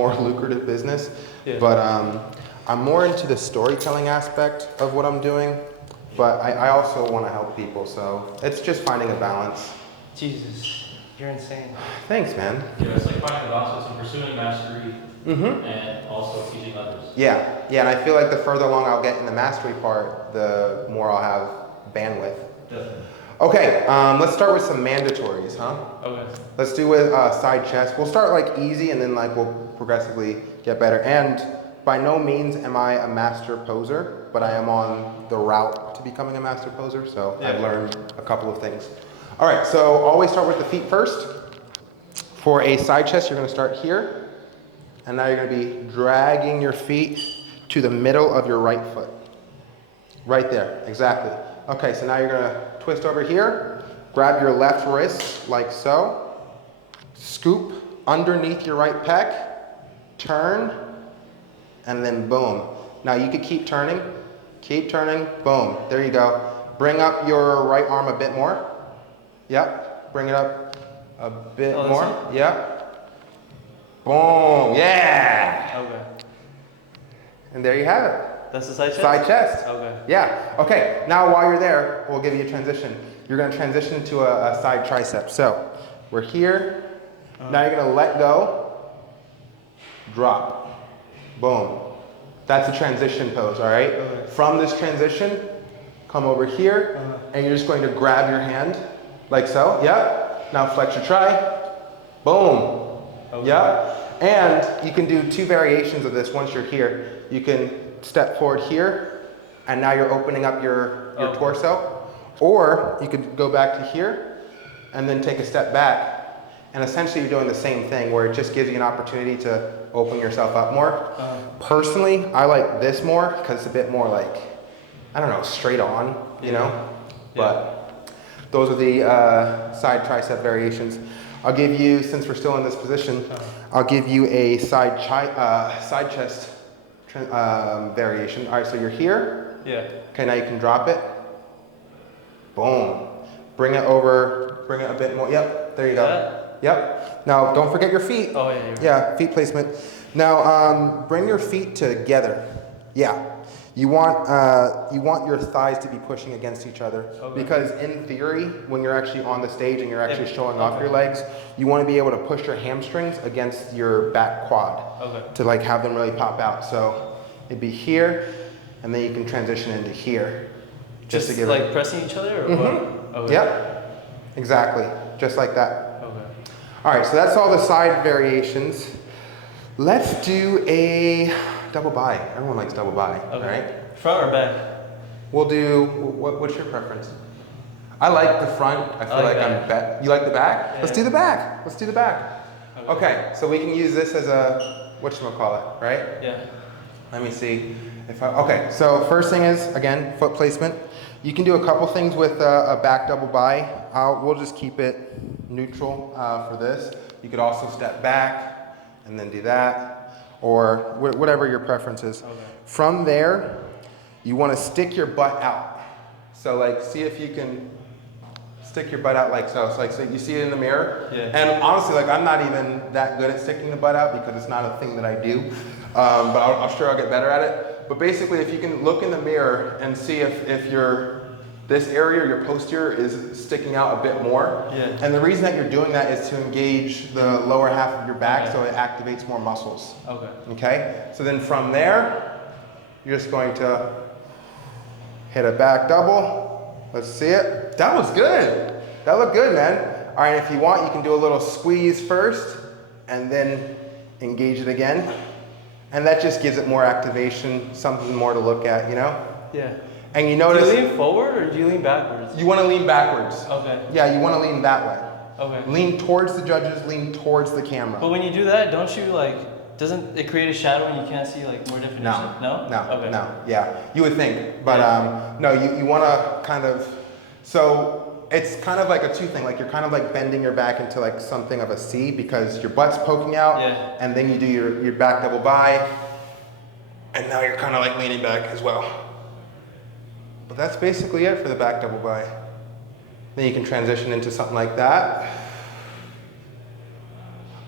more lucrative business. Yeah. But I'm more into the storytelling aspect of what I'm doing. But I also want to help people, so it's just finding a balance. Jesus, you're insane. Thanks, man. Yeah, it's like finding a balance between pursuing mastery and also teaching others. Yeah, and I feel like the further along I'll get in the mastery part, the more I'll have bandwidth. Definitely. Okay, let's start with some mandatories, huh? Okay. Let's do with side chest. We'll start like easy and then like we'll progressively get better. And by no means am I a master poser, but I am on the route to becoming a master poser, so I've learned a couple of things. All right, so always start with the feet first. For a side chest, you're gonna start here, and now you're gonna be dragging your feet to the middle of your right foot. Right there, exactly. Okay, so now you're gonna twist over here, grab your left wrist like so, scoop underneath your right pec, turn, and then boom. Now you could keep turning, boom, there you go. Bring up your right arm a bit more. Yep, bring it up a bit more. Yep. Boom, yeah. Okay. And there you have it. That's the side chest? Side chest. Okay. Yeah, okay, now while you're there, we'll give you a transition. You're gonna transition into a side tricep. So, we're here, now you're gonna let go, drop, boom. That's a transition pose, all right? Okay. From this transition, come over here, and you're just going to grab your hand, like so, yep. Now flex your tri, boom, Okay. yep. And you can do two variations of this once you're here. You can step forward here, and now you're opening up your torso. Or you could go back to here, and then take a step back. And essentially you're doing the same thing, where it just gives you an opportunity to open yourself up more. Personally, I like this more, because it's a bit more like, I don't know, straight on, you know? But those are the side tricep variations. I'll give you, since we're still in this position, I'll give you a side chest variation. All right, so you're here. Yeah. Okay, now you can drop it. Boom. Bring it over, bring it a bit more. Yep, there you go. Yep. Now, don't forget your feet. Oh, yeah. Yeah, feet placement. Now, bring your feet together. Yeah. You want your thighs to be pushing against each other, because in theory, when you're actually on the stage and you're actually showing off your legs, you want to be able to push your hamstrings against your back quad to like have them really pop out. So it'd be here, and then you can transition into here. Just to give like pressing each other, or what? Okay. Yep. Exactly. Just like that. Okay. All right. So that's all the side variations. Let's do a double bi. Everyone likes double bi, right? Front or back? We'll do, what's your preference? I like the front. I feel like I'm back. You like the back? Yeah. Let's do the back. Let's do the back. Okay, so we can use this as a, whatchamacallit, right? Yeah. Let me see if okay, so first thing is, again, foot placement. You can do a couple things with a back double bi. We'll just keep it neutral for this. You could also step back and then do that, or whatever your preference is. Okay. From there, you want to stick your butt out. So like, see if you can stick your butt out like so. So like, so you see it in the mirror. Yeah. And honestly, like I'm not even that good at sticking the butt out because it's not a thing that I do. But I'm sure I'll get better at it. But basically, if you can look in the mirror and see if this area, your posterior, is sticking out a bit more. Yeah. And the reason that you're doing that is to engage the lower half of your back, so it activates more muscles. Okay. Okay? So then from there, you're just going to hit a back double. Let's see it. That was good. That looked good, man. All right, if you want, you can do a little squeeze first and then engage it again. And that just gives it more activation, something more to look at, you know? Yeah. And you notice... Do you lean forward or do you lean backwards? You want to lean backwards. Okay. Yeah, you want to lean that way. Okay. Lean towards the judges, lean towards the camera. But when you do that, don't you like, doesn't it create a shadow and you can't see like more definition? No? Okay. No, yeah. You would think, but no, you want to kind of, so it's kind of like a two thing, like you're kind of like bending your back into like something of a C because your butt's poking out, and then you do your back double bi, and now you're kind of like leaning back as well. But that's basically it for the back double bi. Then you can transition into something like that.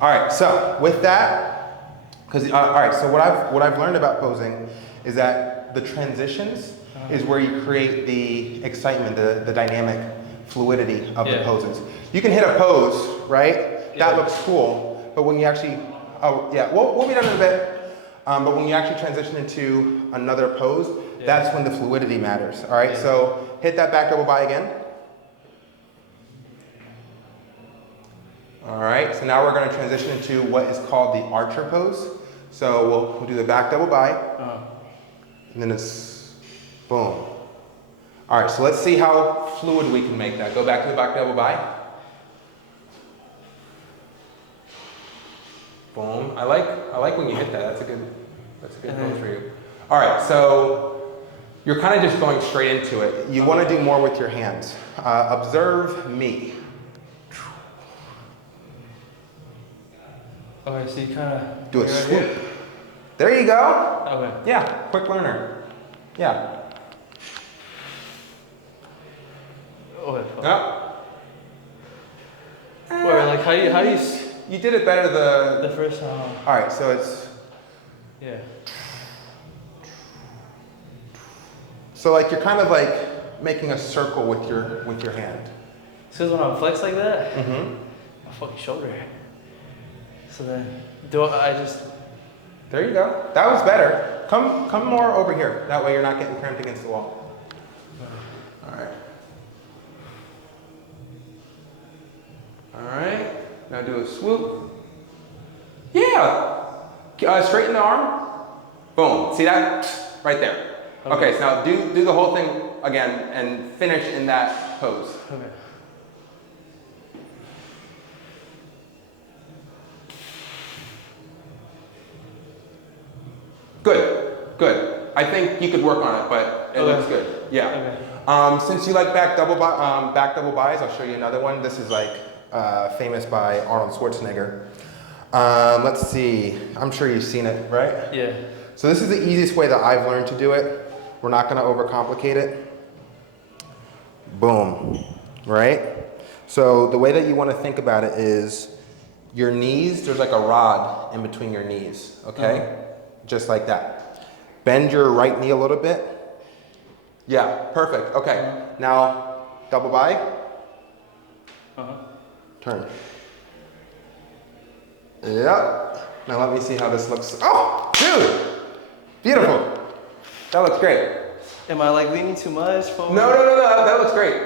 All right, so with that, Because all right, so what I've learned about posing is that the transitions is where you create the excitement, the dynamic fluidity of the poses. You can hit a pose, right? That looks cool, but when you actually, we'll be done in a bit. But when you actually transition into another pose, that's when the fluidity matters. All right, so hit that back double by again. All right, so now we're going to transition into what is called the archer pose. So we'll do the back double by, and then it's boom. All right, so let's see how fluid we can make that. Go back to the back double by. Boom. I like when you hit that. That's a good pose for you. All right, so you're kind of just going straight into it. You want to do more with your hands. Observe me. Okay, so you kind of do a swoop. There you go. Okay. Yeah, quick learner. Yeah. Okay. Yep. Wait, like how you you did it better the first time. All right, so it's so like you're kind of like making a circle with your hand. So when I flex like that, my fucking shoulder. So then, there you go. That was better. Come more over here. That way you're not getting cramped against the wall. All right. All right. Now do a swoop. Yeah. Straighten the arm. Boom. See that? Right there. Okay. So now do the whole thing again and finish in that pose. Okay. Good. I think you could work on it, but it looks good. Yeah. Okay. Since you like back double buys, I'll show you another one. This is like famous by Arnold Schwarzenegger. Let's see. I'm sure you've seen it, right? Yeah. So this is the easiest way that I've learned to do it. We're not going to overcomplicate it. Boom. Right? So the way that you want to think about it is your knees, there's like a rod in between your knees, okay? Just like that. Bend your right knee a little bit. Yeah, perfect. Okay. Now, double by. Turn. Yep. Now let me see how this looks. Oh, dude! Beautiful. That looks great. Am I like leaning too much forward? No. That looks great.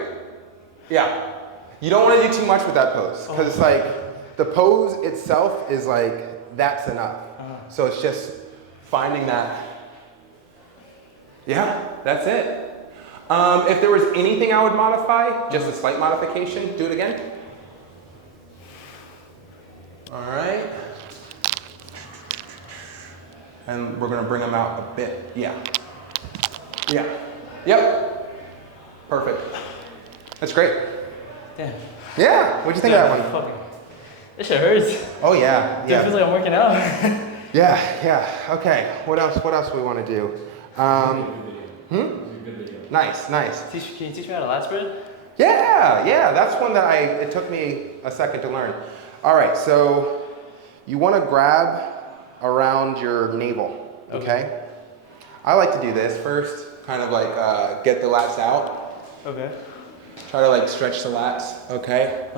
Yeah. You don't want to do too much with that pose because it's like the pose itself is like that's enough. So it's just finding that. Yeah, that's it. If there was anything I would modify, just a slight modification, do it again. All right. And we're gonna bring them out a bit. Yeah. Yep. Perfect. That's great. Yeah. Yeah, what'd you think of that one? This shit hurts. Oh yeah. It feels like I'm working out. Yeah. Okay. What else do we want to do? Nice. Can you teach me how to lat spread? Yeah. That's one that it took me a second to learn. All right, so you want to grab around your navel, okay? I like to do this first, kind of like get the lats out. Okay. Try to like stretch the lats, okay?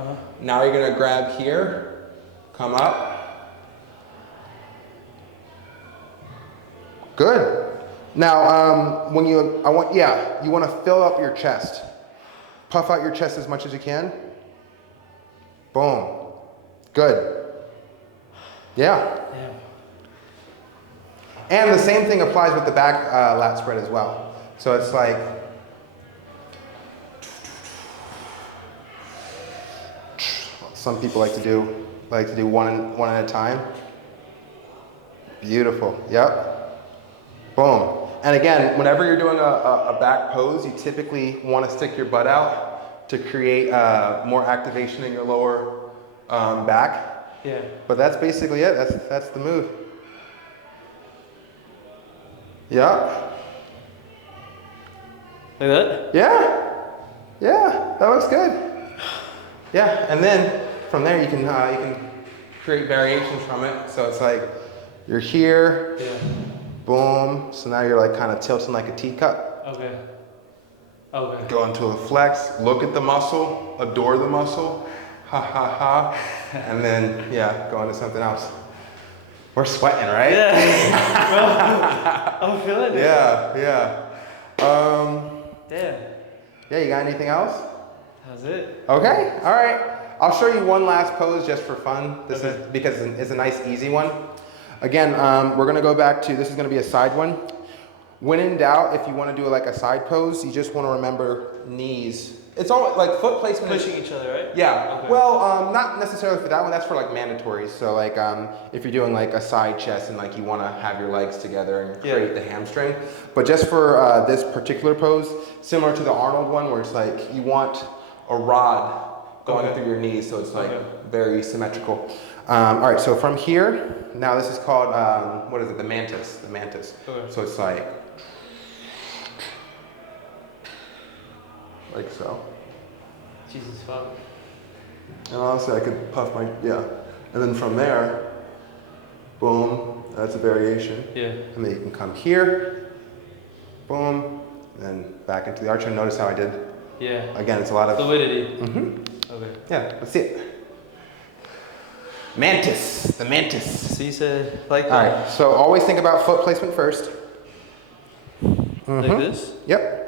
Now you're gonna grab here, come up. Good. Now, you want to fill up your chest. Puff out your chest as much as you can. Boom. Good. Yeah. And the same thing applies with the back lat spread as well. So it's like, some people like to do one at a time. Beautiful. Yep. Boom. And again, whenever you're doing a back pose, you typically want to stick your butt out to create more activation in your lower back. Yeah. But that's basically it. That's the move. Yeah. Like that? Yeah. That looks good. Yeah, and then from there you can create variations from it. So it's like You're here. Yeah. Boom. So now you're like kind of tilting like a teacup. Okay. Okay. Go into a flex. Look at the muscle. Adore the muscle. Ha ha ha. And then, yeah, go into something else. We're sweating, right? Yeah. Well, I'm feeling it. Yeah, yeah. Damn. Yeah, you got anything else? That's it. Okay, all right. I'll show you one last pose just for fun. This Okay. is because it's a nice, easy one. Again, we're gonna go back to, this is gonna be a side one. When in doubt, if you wanna do like a side pose, you just wanna remember knees. It's all like foot placement. Pushing each other, right? Yeah, Okay. well, not necessarily for that one, that's for like mandatories. So like if you're doing like a side chest and like you wanna have your legs together and create the hamstring. But just for this particular pose, similar to the Arnold one where it's like you want a rod going through your knees, so it's like very symmetrical. All right, so from here, now this is called, what is it, the mantis, Okay. So it's like so. Jesus fuck. And honestly, I could puff my, yeah. And then from there, boom, that's a variation. Yeah. And then you can come here, boom, and then back into the arch. And notice how I did. Yeah. Again, it's a lot of fluidity. Okay. Yeah, let's see it. Mantis, the mantis. So you said like All right, so always think about foot placement first. like this? Yep.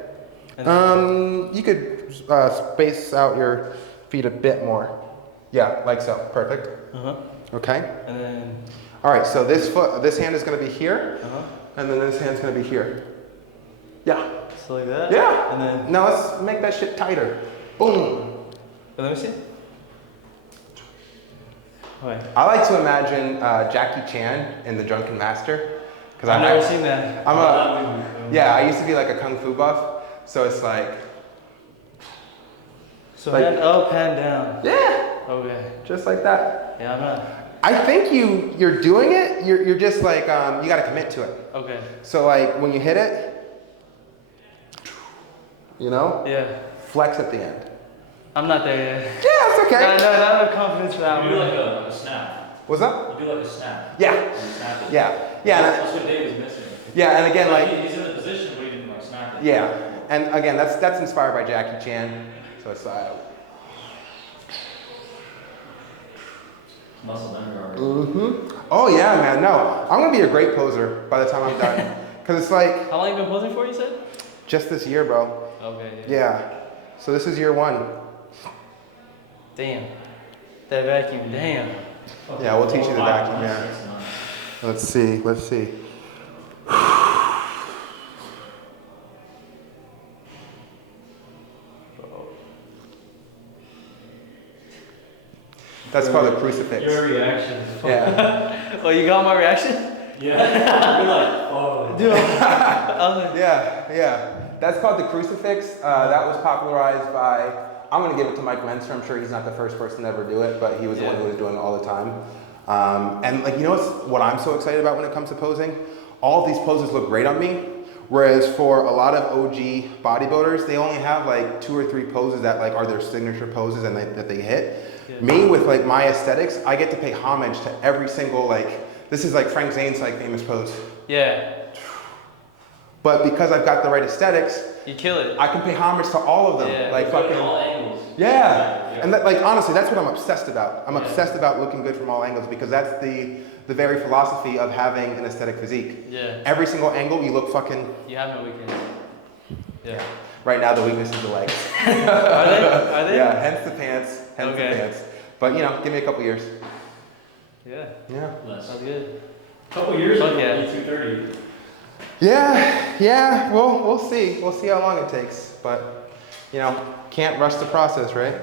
And You could space out your feet a bit more. Yeah, like so. Perfect. Okay. And then. All right, so this hand is going to be here, Uh-huh. and then this hand's going to be here. Yeah. So like that? Yeah. And then. Now let's make that shit tighter. Boom. Let me see. Wait. I like to imagine Jackie Chan in The Drunken Master. Because I've never seen that. Yeah, I used to be like a kung fu buff, so it's like. So like, hand up, hand down. Yeah. Okay. Just like that. Yeah, I'm not. I think you're doing it. You're just like you got to commit to it. Okay. So like when you hit it, you know. Yeah. Flex at the end. I'm not there yet. Yeah, it's okay. No, I don't have confidence for that You do one. like a snap. What's up? You do like a snap. Yeah. You snap it. Yeah. Yeah. That's what Dave was missing. Yeah, and again, like. He's in the position, but he didn't like snap it. Yeah, and again, that's inspired by Jackie Chan. So it's Muscle memory. Oh yeah, man. No, I'm gonna be a great poser by the time I'm done. Cause it's like How long you been posing for, you said? just this year, bro. Okay. Yeah. So this is year one. Damn. That vacuum, damn. Yeah, we'll teach you the vacuum. Yeah. 6 months. Let's see. Let's see. That's called a crucifix. Your reaction. Yeah. Oh, you got my reaction? Yeah. You're like, oh. Dude, I was like, Yeah. That's called the crucifix. That was popularized by, I'm going to give it to Mike Menser. I'm sure he's not the first person to ever do it, but he was the one who was doing it all the time. And like, you know what I'm so excited about when it comes to posing? All of these poses look great on me. Whereas for a lot of OG bodybuilders, they only have like 2 or 3 poses that like are their signature poses and that they hit. Yeah. Me, with like my aesthetics, I get to pay homage to every single like, this is like Frank Zane's like famous pose. yeah. But because I've got the right aesthetics, You kill it. I can pay homage to all of them. Yeah. Like Good fucking. at all angles. Yeah. And that, like honestly, that's what I'm obsessed about. I'm obsessed about looking good from all angles because that's the very philosophy of having an aesthetic physique. Yeah. Every single angle, you look fucking. You have no weakness. Yeah. Right now, the weakness is the legs. Are they? Are they? Yeah. Hence the pants. Hence Okay. the pants. But you know, give me a couple years. Yeah. Yeah. Less. Sounds good. Couple years Fuck ago, yeah. 230. Yeah. We'll see. We'll see how long it takes. But you know, can't rush the process, right?